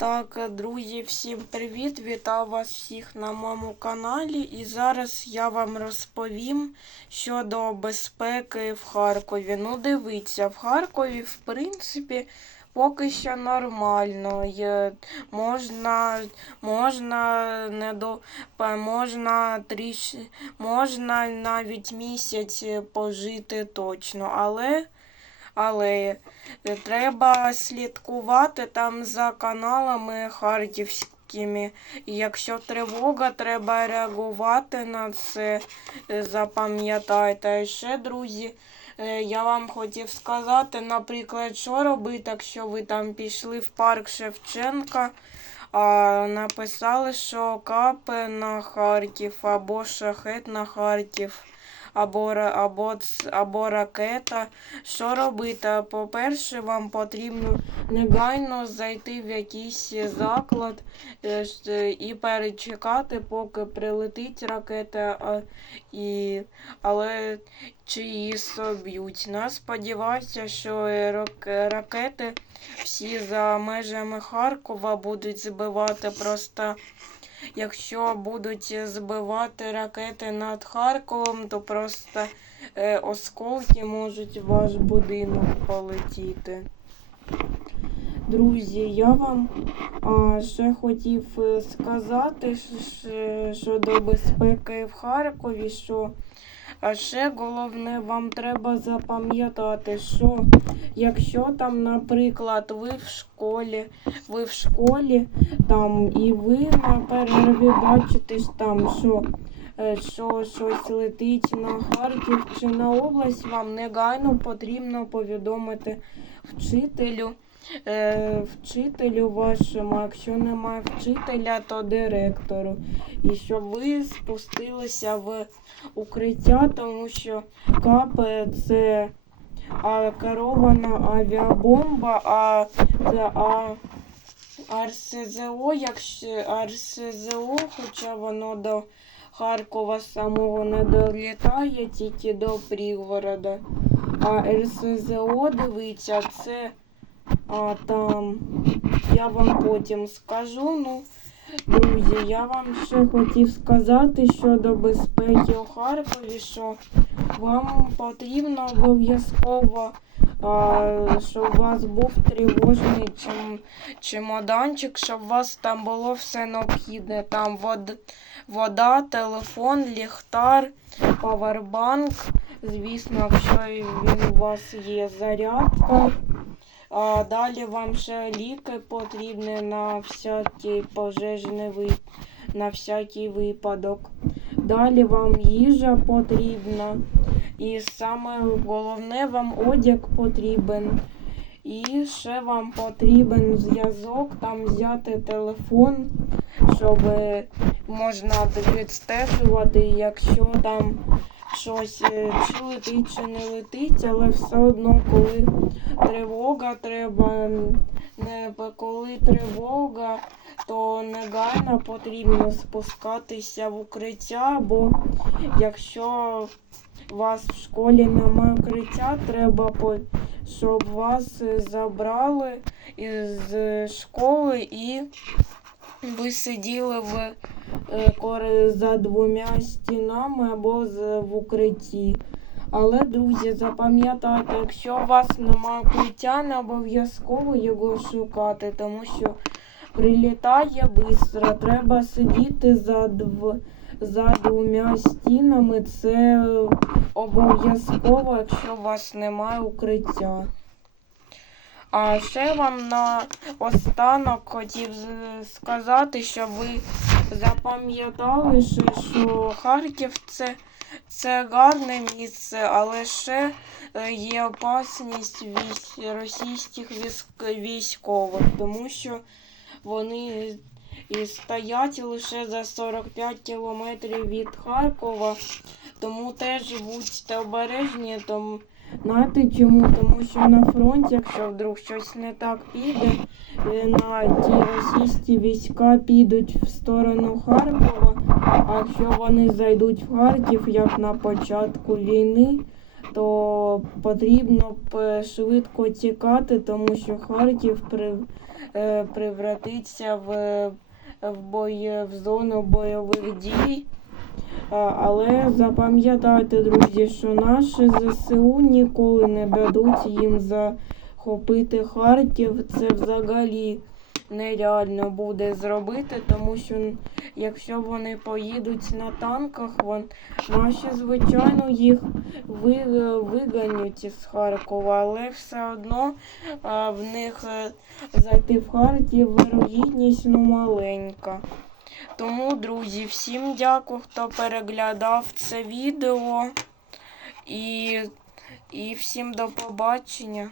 Так, друзі, всім привіт! Вітаю вас всіх на моєму каналі. І зараз я вам розповім щодо безпеки в Харкові. Ну, дивіться, в Харкові, в принципі, поки що нормально. Є, можна, можна не до можна тріш, можна навіть місяць пожити точно, але. Але е, треба слідкувати там за каналами харківськими. Якщо тривога, треба реагувати на це. Е, Запам'ятайте. Ще, друзі, е, я вам хотів сказати, наприклад, що робити, якщо ви там пішли в парк Шевченка, а написали, що капе на Харків або шахет на Харків. Або, або, або ракета. Що робити? По-перше, вам потрібно негайно зайти в якийсь заклад е, і перечекати, поки прилетить ракета, і, але чи її соб'ють. Ну, сподіваюся, що е, ракети всі за межами Харкова будуть збивати просто. Якщо будуть збивати ракети над Харковом, то просто е, осколки можуть ваш будинок полетіти. Друзі, я вам а, ще хотів е, сказати щодо безпеки в Харкові, що а ще головне, вам треба запам'ятати, що якщо там, наприклад, ви в школі, ви в школі там і ви на перерві бачите там, що, е, що щось летить на Харків чи на область, вам негайно потрібно повідомити вчителю. Е, Вчителю вашому, якщо немає вчителя, то директору. І щоб ви спустилися в укриття, тому що капе це а, керована авіабомба, а, це, а РСЗО, якщо РСЗО, хоча воно до Харкова самого не долітає, тільки до Пригорода. А РСЗО, дивіться, це а, там, я вам потім скажу. Ну, друзі, я вам ще хотів сказати щодо безпеки у Харкові, що вам потрібно обов'язково, щоб у вас був тривожний чим, чемоданчик, щоб у вас там було все необхідне. Там вод, вода, телефон, ліхтар, павербанк. Звісно, якщо він у вас є зарядка. А далі вам ще ліки потрібні на всякий пожежний ви... на всякий випадок. Далі вам їжа потрібна. І саме головне вам одяг потрібен. І ще вам потрібен зв'язок, там взяти телефон, щоб можна відстежувати, якщо там щось е, чи летить, чи не летить, але все одно, коли тривога, треба коли тривога, то негайно потрібно спускатися в укриття, бо якщо у вас в школі немає укриття, треба щоб вас забрали із школи і ви сиділи в е, за двома стінами або в укритті. Але, друзі, запам'ятайте, якщо у вас немає укриття, не обов'язково його шукати, тому що прилітає швидко. Треба сидіти за дв... за двома стінами. Це обов'язково, якщо у вас немає укриття. А ще вам на останок хотів сказати, щоб ви запам'ятали, що Харків це, це гарне місце, але ще е, є опасність російських військ, військових, тому що вони стоять лише за 45 кілометрів від Харкова, тому теж будьте обережні. Тому, знаєте чому? Тому що на фронті, якщо вдруг щось не так піде, е, на ті російські війська підуть в сторону Харкова, а якщо вони зайдуть в Харків, як на початку війни, то потрібно б швидко тікати, тому що Харків при е, превратиться в, в, бой, в зону бойових дій. Але запам'ятайте, друзі, що наші ЗСУ ніколи не дадуть їм захопити Харків. Це взагалі нереально буде зробити, тому що якщо вони поїдуть на танках, вон, наші, звичайно, їх ви, виганять із Харкова, але все одно в них е, зайти в Харків вирогідність ну, маленька. Тому, друзі, всім дякую, хто переглядав це відео. І, і всім до побачення.